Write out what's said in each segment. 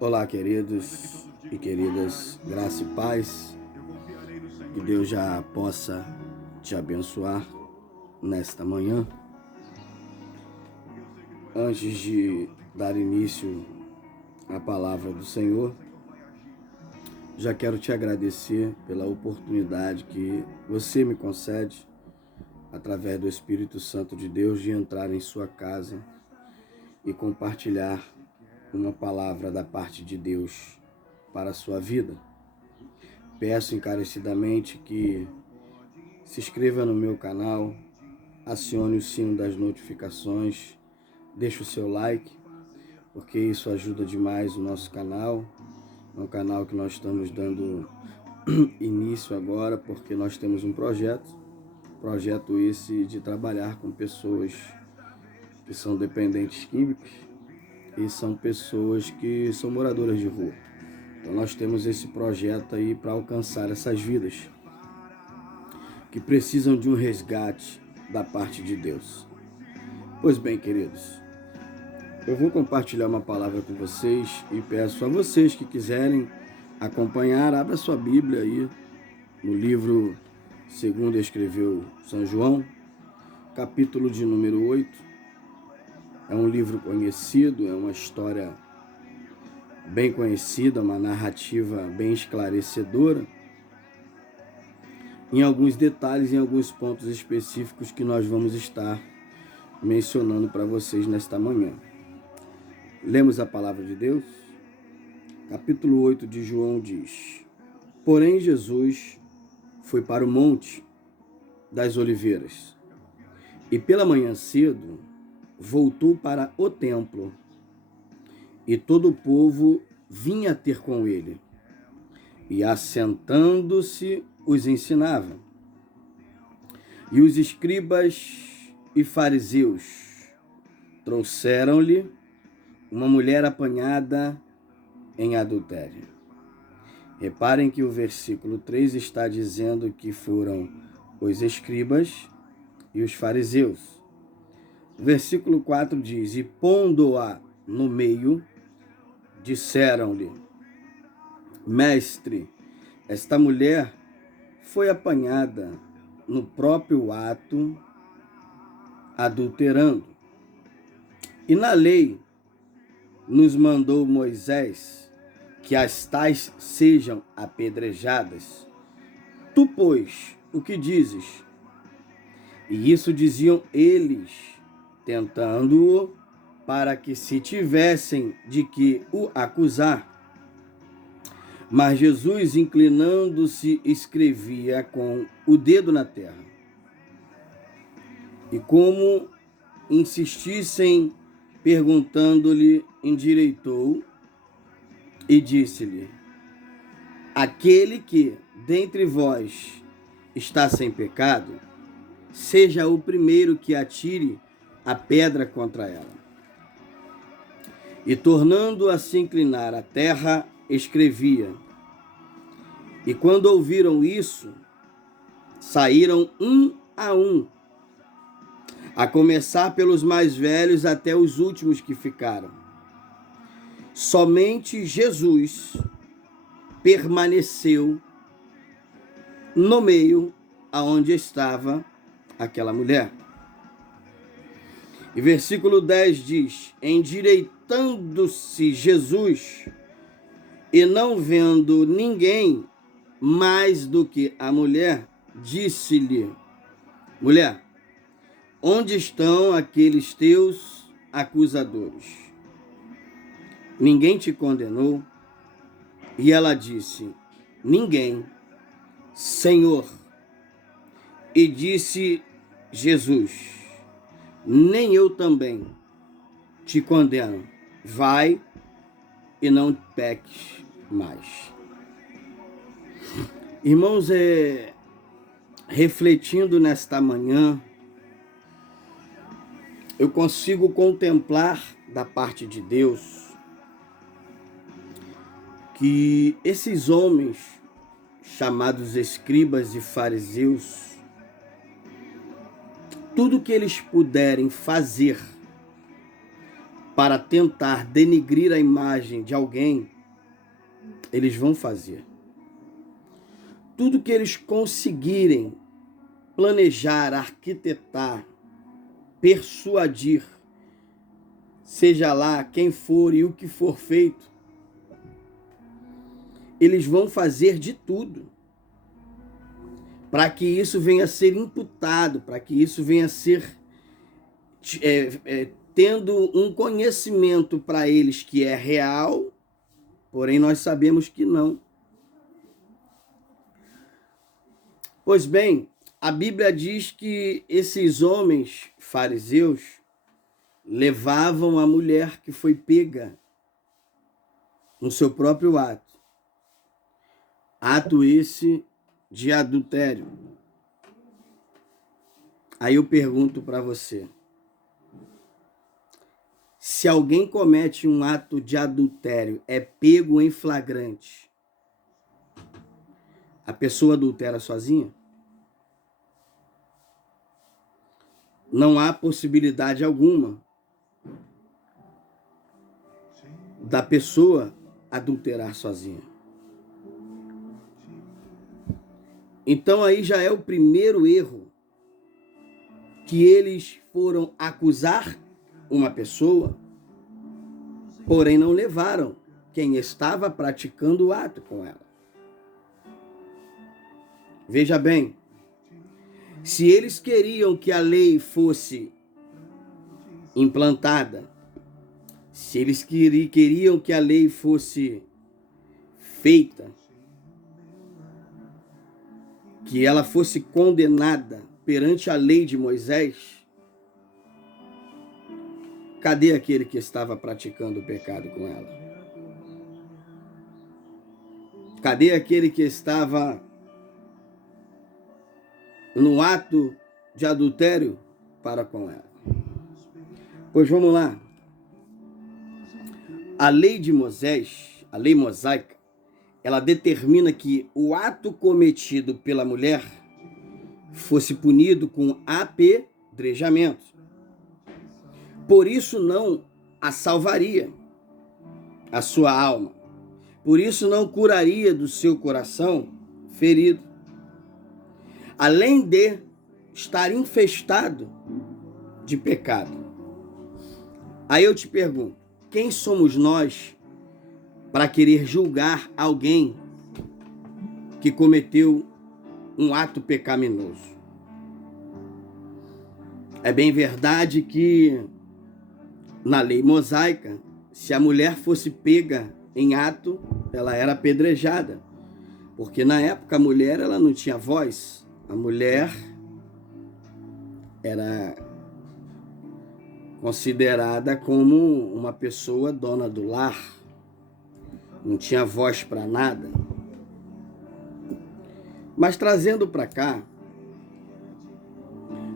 Olá, queridos e queridas, graça e paz, que Deus já possa te abençoar nesta manhã. Antes de dar início à palavra do Senhor, já quero te agradecer pela oportunidade que você me concede, através do Espírito Santo de Deus, de entrar em sua casa e compartilhar uma palavra da parte de Deus para a sua vida. Peço encarecidamente que se inscreva no meu canal, acione o sino das notificações, deixe o seu like, porque isso ajuda demais o nosso canal. É um canal que nós estamos dando início agora, porque nós temos um projeto esse de trabalhar com pessoas que são dependentes químicos e são pessoas que são moradoras de rua. Então nós temos esse projeto aí para alcançar essas vidas que precisam de um resgate da parte de Deus. Pois bem, queridos, eu vou compartilhar uma palavra com vocês e peço a vocês que quiserem acompanhar, abra sua Bíblia aí no livro segundo escreveu São João, capítulo de número 8. É um livro conhecido, é uma história bem conhecida, uma narrativa bem esclarecedora, em alguns detalhes, em alguns pontos específicos que nós vamos estar mencionando para vocês nesta manhã. Lemos a palavra de Deus? Capítulo 8 de João diz: Porém Jesus foi para o Monte das Oliveiras, e pela manhã cedo voltou para o templo, e todo o povo vinha ter com ele, e assentando-se os ensinava. E os escribas e fariseus trouxeram-lhe uma mulher apanhada em adultério. Reparem que o versículo 3 está dizendo que foram os escribas e os fariseus. O versículo 4 diz: E pondo-a no meio, disseram-lhe: Mestre, esta mulher foi apanhada no próprio ato, adulterando. E na lei nos mandou Moisés que as tais sejam apedrejadas. Tu, pois, o que dizes? E isso diziam eles, tentando-o, para que se tivessem de que o acusar. Mas Jesus, inclinando-se, escrevia com o dedo na terra. E como insistissem, perguntando-lhe, endireitou e disse-lhe: Aquele que dentre vós está sem pecado, seja o primeiro que atire a pedra contra ela. E tornando a se inclinar à terra, escrevia. E quando ouviram isso, saíram um, a começar pelos mais velhos até os últimos que ficaram. Somente Jesus permaneceu no meio aonde estava aquela mulher. E versículo 10 diz: Endireitando-se Jesus, e não vendo ninguém mais do que a mulher, disse-lhe: Mulher, onde estão aqueles teus acusadores? Ninguém te condenou? E ela disse: Ninguém, Senhor. E disse Jesus: Nem eu também te condeno. Vai e não peques mais. Irmãos, refletindo nesta manhã, eu consigo contemplar da parte de Deus que esses homens chamados escribas e fariseus, tudo que eles puderem fazer para tentar denigrir a imagem de alguém, eles vão fazer. Tudo que eles conseguirem planejar, arquitetar, persuadir, seja lá quem for e o que for feito, eles vão fazer de tudo para que isso venha a ser imputado, para que isso venha a ser tendo um conhecimento para eles que é real, porém nós sabemos que não. Pois bem, a Bíblia diz que esses homens fariseus levavam a mulher que foi pega no seu próprio ato. Ato esse de adultério. Aí eu pergunto para você, se alguém comete um ato de adultério, é pego em flagrante, a pessoa adultera sozinha? Não há possibilidade alguma da pessoa adulterar sozinha. Então aí já é o primeiro erro, que eles foram acusar uma pessoa, porém não levaram quem estava praticando o ato com ela. Veja bem, se eles queriam que a lei fosse implantada, se eles queriam que a lei fosse feita, que ela fosse condenada perante a lei de Moisés, cadê aquele que estava praticando o pecado com ela? Cadê aquele que estava no ato de adultério para com ela? Pois vamos lá. A lei de Moisés, a lei mosaica, ela determina que o ato cometido pela mulher fosse punido com apedrejamento. Por isso não a salvaria, a sua alma. Por isso não curaria do seu coração ferido. Além de estar infestado de pecado. Aí eu te pergunto, quem somos nós para querer julgar alguém que cometeu um ato pecaminoso? É bem verdade que na lei mosaica, se a mulher fosse pega em ato, ela era apedrejada. Porque na época a mulher ela não tinha voz. A mulher era considerada como uma pessoa dona do lar. Não tinha voz para nada. Mas trazendo para cá,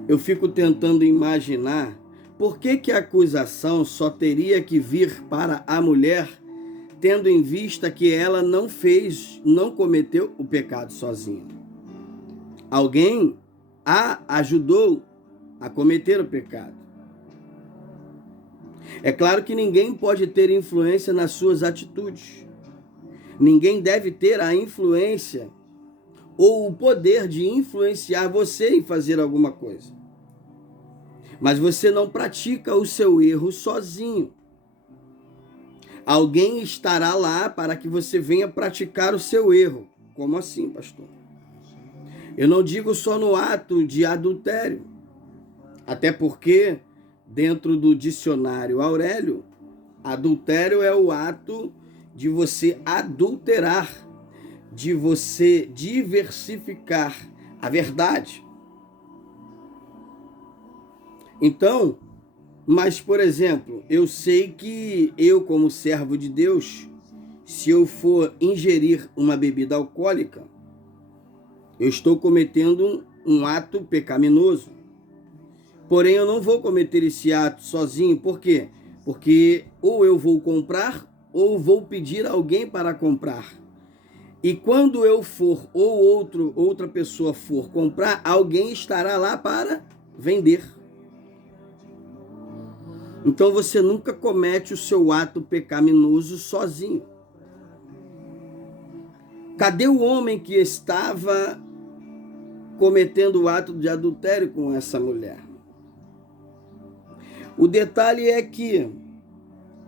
eu fico tentando imaginar por que a acusação só teria que vir para a mulher, tendo em vista que ela não cometeu o pecado sozinha. Alguém a ajudou a cometer o pecado. É claro que ninguém pode ter influência nas suas atitudes. Ninguém deve ter a influência ou o poder de influenciar você em fazer alguma coisa. Mas você não pratica o seu erro sozinho. Alguém estará lá para que você venha praticar o seu erro. Como assim, pastor? Eu não digo só no ato de adultério. Até porque, dentro do dicionário Aurélio, adultério é o ato de você adulterar, de você diversificar a verdade. Então, mas, por exemplo, eu sei que eu, como servo de Deus, se eu for ingerir uma bebida alcoólica, eu estou cometendo um ato pecaminoso. Porém, eu não vou cometer esse ato sozinho. Por quê? Porque ou eu vou comprar ou vou pedir alguém para comprar. E quando eu for ou outra pessoa for comprar, alguém estará lá para vender. Então você nunca comete o seu ato pecaminoso sozinho. Cadê o homem que estava cometendo o ato de adultério com essa mulher? O detalhe é que,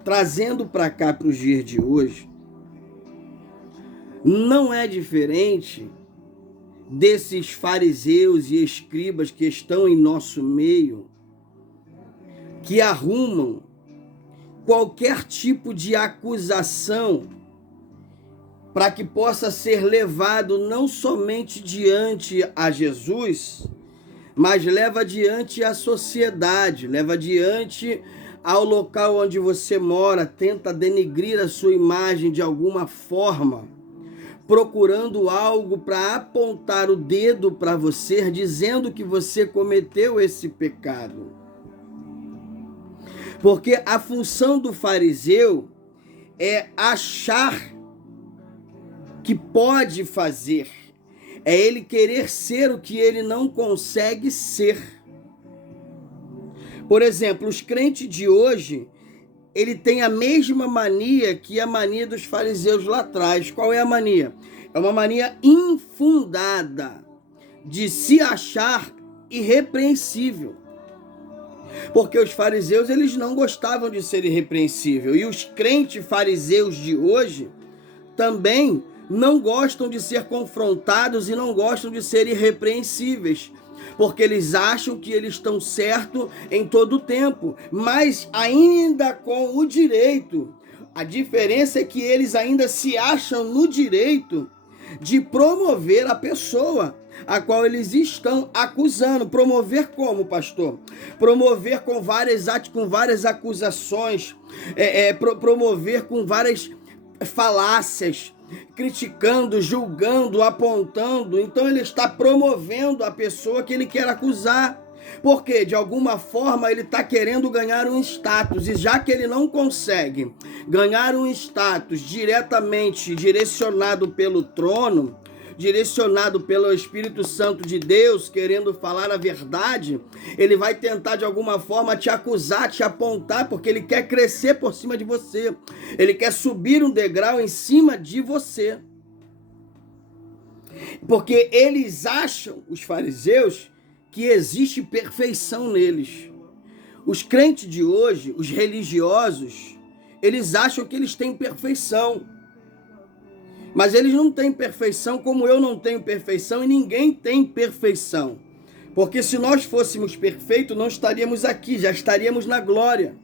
trazendo para cá, para os dias de hoje, não é diferente desses fariseus e escribas que estão em nosso meio, que arrumam qualquer tipo de acusação para que possa ser levado não somente diante a Jesus, mas leva adiante a sociedade, leva adiante ao local onde você mora, tenta denegrir a sua imagem de alguma forma, procurando algo para apontar o dedo para você, dizendo que você cometeu esse pecado. Porque a função do fariseu é achar que pode fazer, é ele querer ser o que ele não consegue ser. Por exemplo, os crentes de hoje, ele tem a mesma mania que a mania dos fariseus lá atrás. Qual é a mania? É uma mania infundada de se achar irrepreensível. Porque os fariseus, eles não gostavam de ser irrepreensível. E os crentes fariseus de hoje também não gostam de ser confrontados e não gostam de ser irrepreensíveis, porque eles acham que eles estão certos em todo o tempo, mas ainda com o direito. A diferença é que eles ainda se acham no direito de promover a pessoa a qual eles estão acusando. Promover como, pastor? Promover com várias acusações, promover com várias falácias, criticando, julgando, apontando. Então ele está promovendo a pessoa que ele quer acusar. Porque de alguma forma ele está querendo ganhar um status, e já que ele não consegue ganhar um status diretamente direcionado pelo trono, direcionado pelo Espírito Santo de Deus, querendo falar a verdade, ele vai tentar de alguma forma te acusar, te apontar, porque ele quer crescer por cima de você, ele quer subir um degrau em cima de você, porque eles acham, os fariseus, que existe perfeição neles. Os crentes de hoje, os religiosos, eles acham que eles têm perfeição. Mas eles não têm perfeição como eu não tenho perfeição e ninguém tem perfeição. Porque se nós fôssemos perfeitos, não estaríamos aqui, já estaríamos na glória.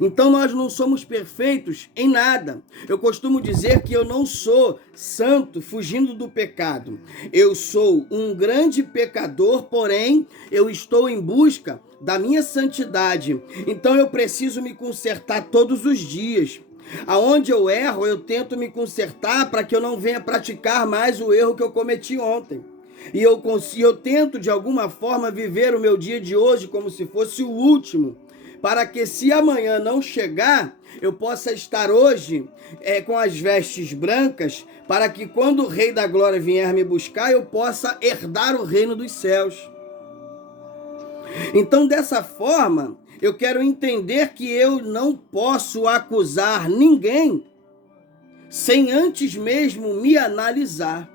Então nós não somos perfeitos em nada. Eu costumo dizer que eu não sou santo fugindo do pecado. Eu sou um grande pecador, porém eu estou em busca da minha santidade. Então eu preciso me consertar todos os dias. Aonde eu erro, eu tento me consertar para que eu não venha praticar mais o erro que eu cometi ontem. E eu tento de alguma forma viver o meu dia de hoje como se fosse o último, para que se amanhã não chegar, eu possa estar hoje com as vestes brancas, para que quando o Rei da Glória vier me buscar, eu possa herdar o reino dos céus. Então, dessa forma, eu quero entender que eu não posso acusar ninguém sem antes mesmo me analisar.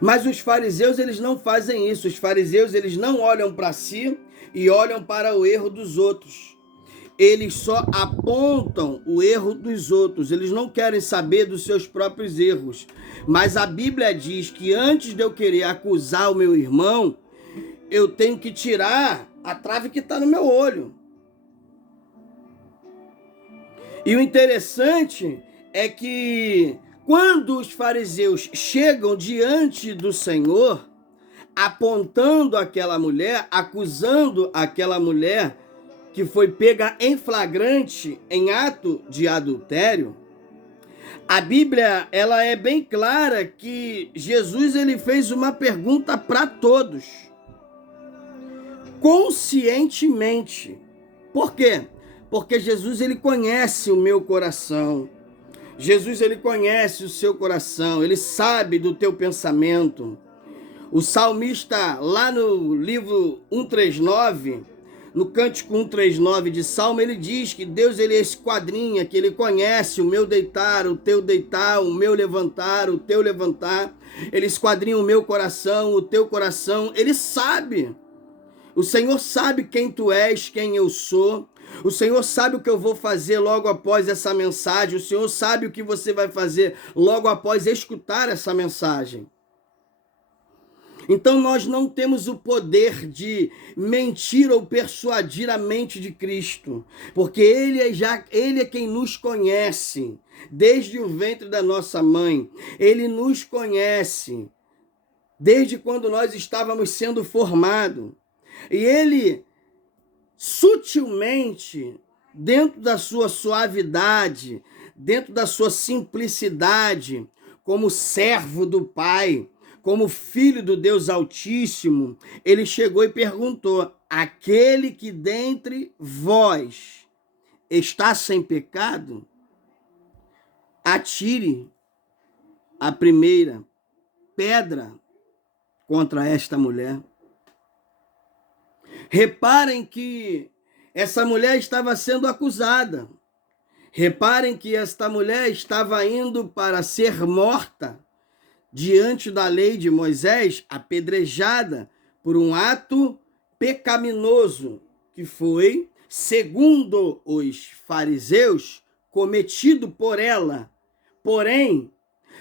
Mas os fariseus, eles não fazem isso. Os fariseus, eles não olham para si e olham para o erro dos outros. Eles só apontam o erro dos outros. Eles não querem saber dos seus próprios erros. Mas a Bíblia diz que antes de eu querer acusar o meu irmão, eu tenho que tirar a trave que está no meu olho. E o interessante é que quando os fariseus chegam diante do Senhor, apontando aquela mulher, acusando aquela mulher que foi pega em flagrante em ato de adultério, a Bíblia, ela é bem clara que Jesus, ele fez uma pergunta para todos, conscientemente. Por quê? Porque Jesus, ele conhece o meu coração. Jesus, ele conhece o seu coração, ele sabe do teu pensamento. O salmista, lá no livro 139, No Cântico 139 de Salmo, ele diz que Deus ele esquadrinha, que ele conhece o meu deitar, o teu deitar, o meu levantar, o teu levantar. Ele esquadrinha o meu coração, o teu coração. Ele sabe. O Senhor sabe quem tu és, quem eu sou. O Senhor sabe o que eu vou fazer logo após essa mensagem. O Senhor sabe o que você vai fazer logo após escutar essa mensagem. Então nós não temos o poder de mentir ou persuadir a mente de Cristo, porque Ele é quem nos conhece desde o ventre da nossa mãe. Ele nos conhece desde quando nós estávamos sendo formados. E Ele sutilmente, dentro da sua suavidade, dentro da sua simplicidade, como servo do Pai, como filho do Deus Altíssimo, ele chegou e perguntou: aquele que dentre vós está sem pecado, atire a primeira pedra contra esta mulher. Reparem que essa mulher estava sendo acusada. Reparem que esta mulher estava indo para ser morta diante da lei de Moisés, apedrejada por um ato pecaminoso que foi, segundo os fariseus, cometido por ela. Porém,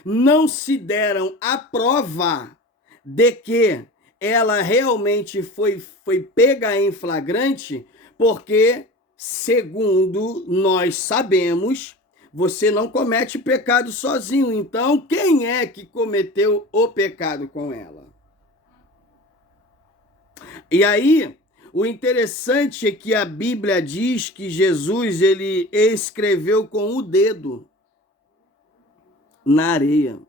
não se deram a prova de que ela realmente foi pega em flagrante, porque, segundo nós sabemos, você não comete pecado sozinho. Então, quem é que cometeu o pecado com ela? E aí, o interessante é que a Bíblia diz que Jesus ele escreveu com o dedo na areia.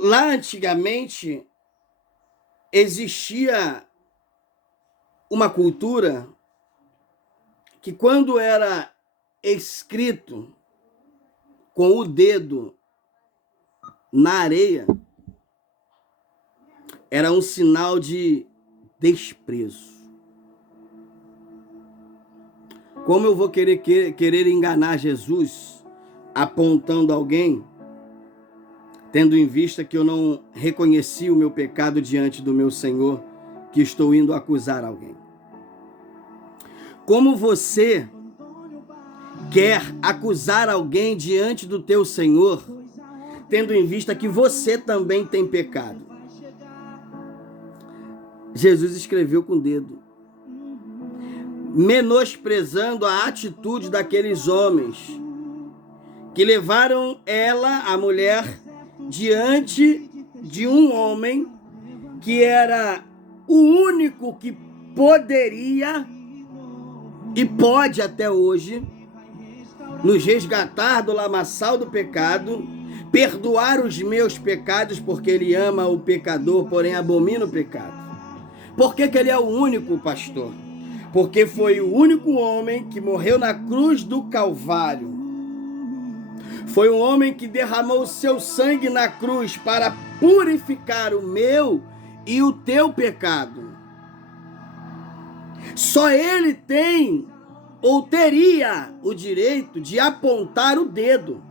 Lá antigamente existia uma cultura que quando era escrito com o dedo na areia, era um sinal de desprezo. Como eu vou querer enganar Jesus apontando alguém, tendo em vista que eu não reconheci o meu pecado diante do meu Senhor, que estou indo acusar alguém? Como você quer acusar alguém diante do teu Senhor, tendo em vista que você também tem pecado? Jesus escreveu com o dedo, menosprezando a atitude daqueles homens que levaram ela, a mulher, diante de um homem que era o único que poderia e pode até hoje nos resgatar do lamaçal do pecado, perdoar os meus pecados, porque ele ama o pecador, porém abomina o pecado. Por que ele é o único, pastor? Porque foi o único homem que morreu na cruz do Calvário. Foi um homem que derramou o seu sangue na cruz para purificar o meu e o teu pecado. Só ele tem ou teria o direito de apontar o dedo.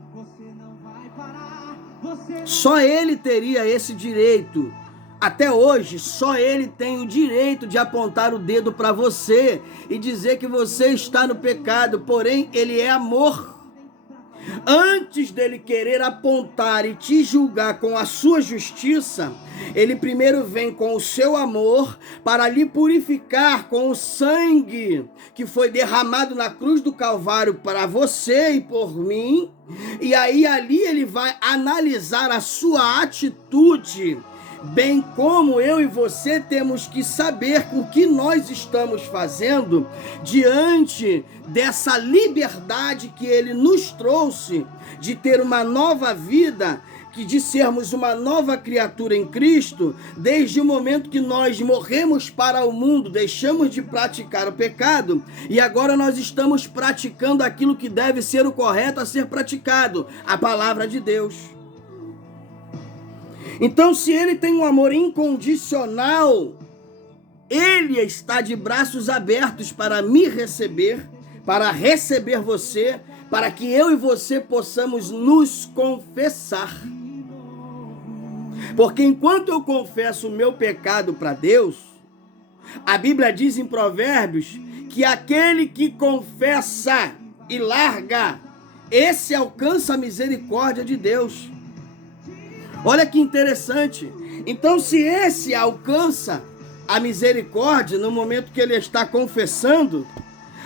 Só ele teria esse direito. Até hoje, só ele tem o direito de apontar o dedo para você e dizer que você está no pecado, porém ele é amor. Antes dele querer apontar e te julgar com a sua justiça, ele primeiro vem com o seu amor para lhe purificar com o sangue que foi derramado na cruz do Calvário para você e por mim. E aí ali ele vai analisar a sua atitude, bem como eu e você temos que saber o que nós estamos fazendo diante dessa liberdade que ele nos trouxe de ter uma nova vida, de sermos uma nova criatura em Cristo, desde o momento que nós morremos para o mundo, deixamos de praticar o pecado e agora nós estamos praticando aquilo que deve ser o correto a ser praticado, a palavra de Deus. Então, se ele tem um amor incondicional, Ele está de braços abertos para me receber, para receber você, para que eu e você possamos nos confessar. Porque enquanto eu confesso o meu pecado para Deus, a Bíblia diz em Provérbios que aquele que confessa e larga, esse alcança a misericórdia de Deus. Olha que interessante. Então, se esse alcança a misericórdia no momento que ele está confessando,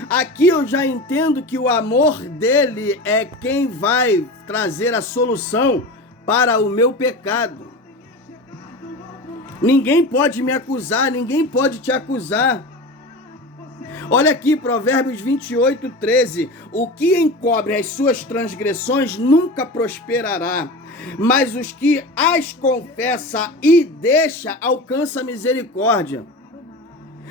aqui eu já entendo que o amor dele é quem vai trazer a solução para o meu pecado. Ninguém pode me acusar, ninguém pode te acusar. Olha aqui, Provérbios 28:13. O que encobre as suas transgressões nunca prosperará, mas os que as confessa e deixa alcança misericórdia.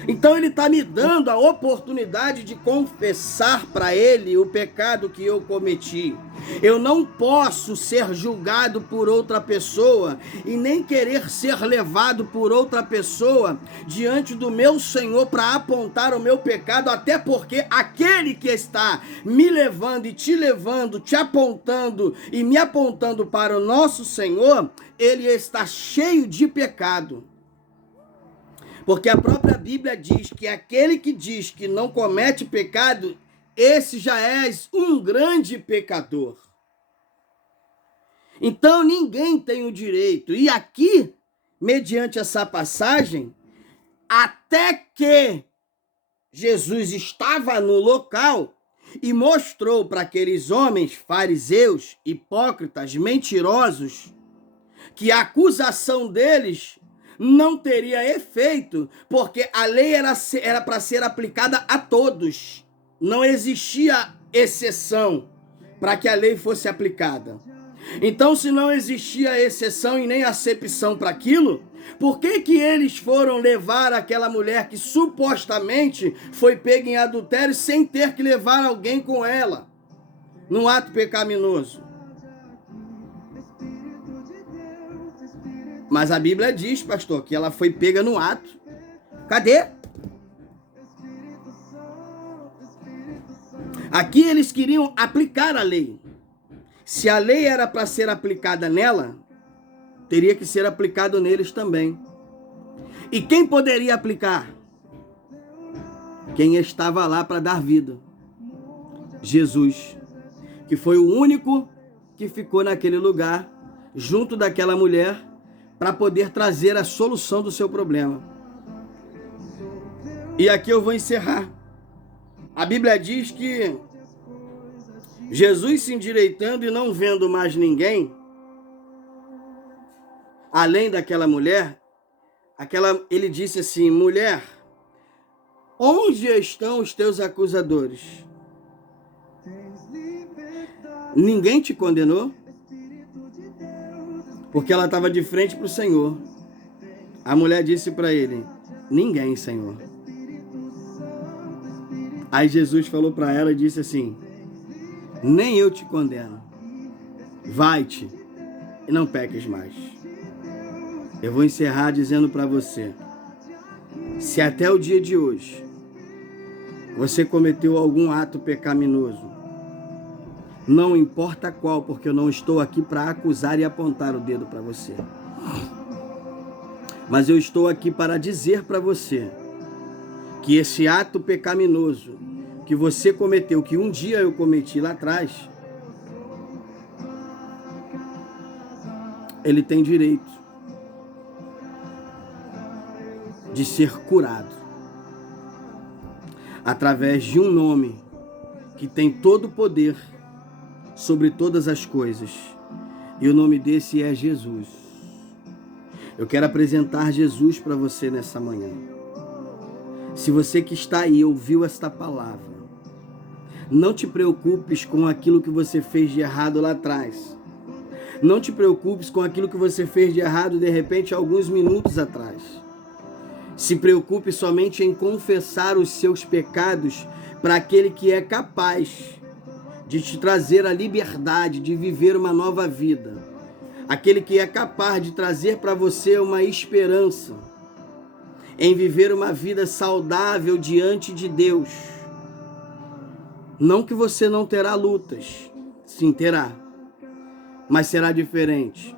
Então ele está me dando a oportunidade de confessar para ele o pecado que eu cometi. Eu não posso ser julgado por outra pessoa e nem querer ser levado por outra pessoa diante do meu Senhor para apontar o meu pecado, até porque aquele que está me levando e te apontando e me apontando para o nosso Senhor, ele está cheio de pecado. Porque a própria Bíblia diz que aquele que diz que não comete pecado, esse já é um grande pecador. Então ninguém tem o direito. E aqui, mediante essa passagem, até que Jesus estava no local e mostrou para aqueles homens fariseus, hipócritas, mentirosos, que a acusação deles não teria efeito, porque a lei era para ser aplicada a todos. Não existia exceção para que a lei fosse aplicada. Então, se não existia exceção e nem acepção para aquilo, por que que eles foram levar aquela mulher que supostamente foi pega em adultério sem ter que levar alguém com ela, num ato pecaminoso? Mas a Bíblia diz, pastor, que ela foi pega no ato. Cadê? Aqui eles queriam aplicar a lei. Se a lei era para ser aplicada nela, teria que ser aplicado neles também. E quem poderia aplicar? Quem estava lá para dar vida. Jesus, que foi o único que ficou naquele lugar, junto daquela mulher, para poder trazer a solução do seu problema. E aqui eu vou encerrar. A Bíblia diz que Jesus se endireitando e não vendo mais ninguém, além daquela mulher, ele disse assim: mulher, onde estão os teus acusadores? Ninguém te condenou? Porque ela estava de frente para o Senhor. A mulher disse para ele: ninguém, Senhor. Aí Jesus falou para ela e disse assim: nem eu te condeno. Vai-te e não peques mais. Eu vou encerrar dizendo para você: se até o dia de hoje você cometeu algum ato pecaminoso, não importa qual, porque eu não estou aqui para acusar e apontar o dedo para você. Mas eu estou aqui para dizer para você que esse ato pecaminoso que você cometeu, que um dia eu cometi lá atrás, ele tem direito de ser curado através de um nome que tem todo o poder sobre todas as coisas. E o nome desse é Jesus. Eu quero apresentar Jesus para você nessa manhã. Se você que está aí ouviu esta palavra, não te preocupes com aquilo que você fez de errado lá atrás. Não te preocupes com aquilo que você fez de errado de repente alguns minutos atrás. Se preocupe somente em confessar os seus pecados para aquele que é capaz de te trazer a liberdade de viver uma nova vida. Aquele que é capaz de trazer para você uma esperança. em viver uma vida saudável diante de Deus. Não que você não terá lutas, sim terá, mas será diferente.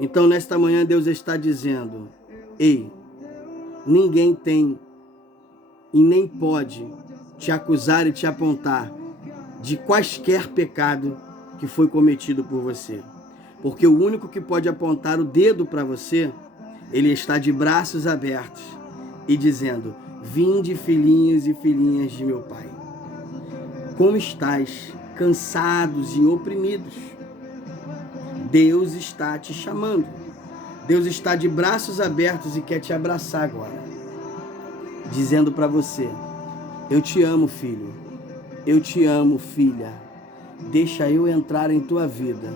Então nesta manhã Deus está dizendo: ei, ninguém tem e nem pode te acusar e te apontar de quaisquer pecado que foi cometido por você. Porque o único que pode apontar o dedo para você, ele está de braços abertos e dizendo: vinde, filhinhos e filhinhas de meu Pai. Como estais cansados e oprimidos? Deus está te chamando. Deus está de braços abertos e quer te abraçar agora, dizendo para você: eu te amo, filho. Eu te amo, filha. Deixa eu entrar em tua vida,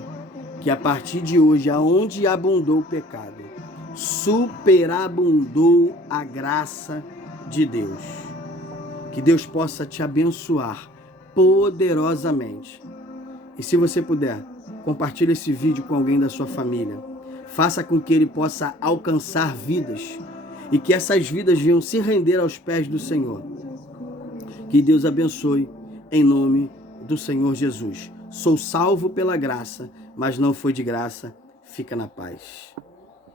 que a partir de hoje, aonde abundou o pecado, superabundou a graça de Deus. Que Deus possa te abençoar poderosamente. E se você puder, compartilhe esse vídeo com alguém da sua família. Faça com que ele possa alcançar vidas e que essas vidas venham se render aos pés do Senhor. Que Deus abençoe em nome do Senhor Jesus. Sou salvo pela graça, mas não foi de graça. Fica na paz.